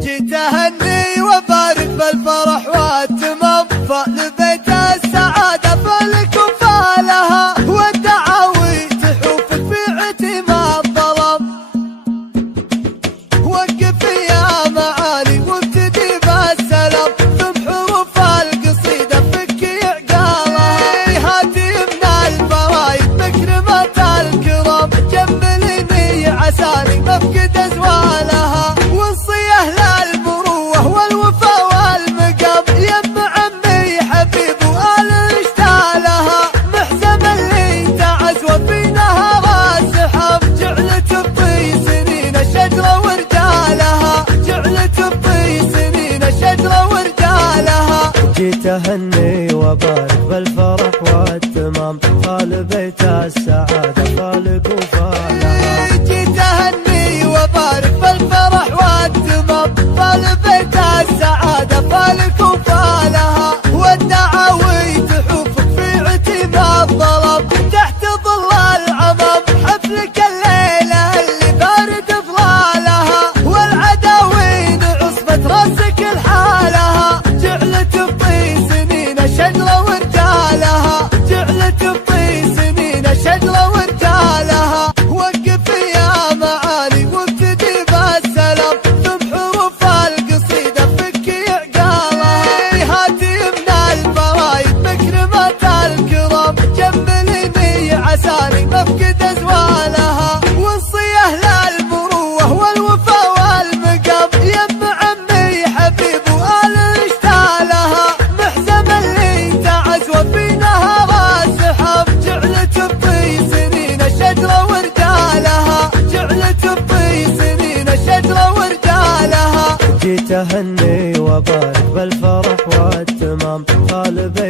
جيت اهني وبارك بالفرح والتمام، فلبيت السعادة فلك وفالها، والدعاوي تحوفك في عتم الظلام. وقف يا معالي وابتدي بالسلام، ثم حروف القصيدة فكي عقالها، هاتي من الفرايد مكرمة الكرام، جملني عساني مفقد ازوالها، وصيه للمروة والوفا والمقام، يم عمي حبيب وآل اشتالها، محزم اللي تعز وفي نهر السحاب، جعلت بطي سنين الشجرة ورجالها، جعلت بطي سنين الشجرة ورجالها. جيت اهني وبارك بالفرح والتمام، فلبيت السعادة فالك وفالها. جيت اهني وبارك بالفرح والتمام، فلبيت السعادة فالك وفالها، والدعاوي تحوفك في عتم الظلام، تحت ظل العمام حفلك الليلة اللي بارد ظلالها، والعداوين عصبة راسك لحالها، جعلت بطي سنين الشجرة ورجالها، جعلت بطي سنين الشجرة ورجالها. وقف يا معالي وابتدي بالسلام، ثم حروف القصيدة فكي عقالها، هاتي من الفرايد مكرمة الكرام، جملني عساني مفقد ازوالها، وصيه للمروة والوفا والمقام، يم عمي حبيب وآل اشتالها، محزم اللي تعز وفي نهر السحاب، جعلت بطي سنين الشجرة ورجالها، جعلت بطي سنين الشجرة ورجالها. جيت اهني وبارك بالفرح والتمام، فلبيت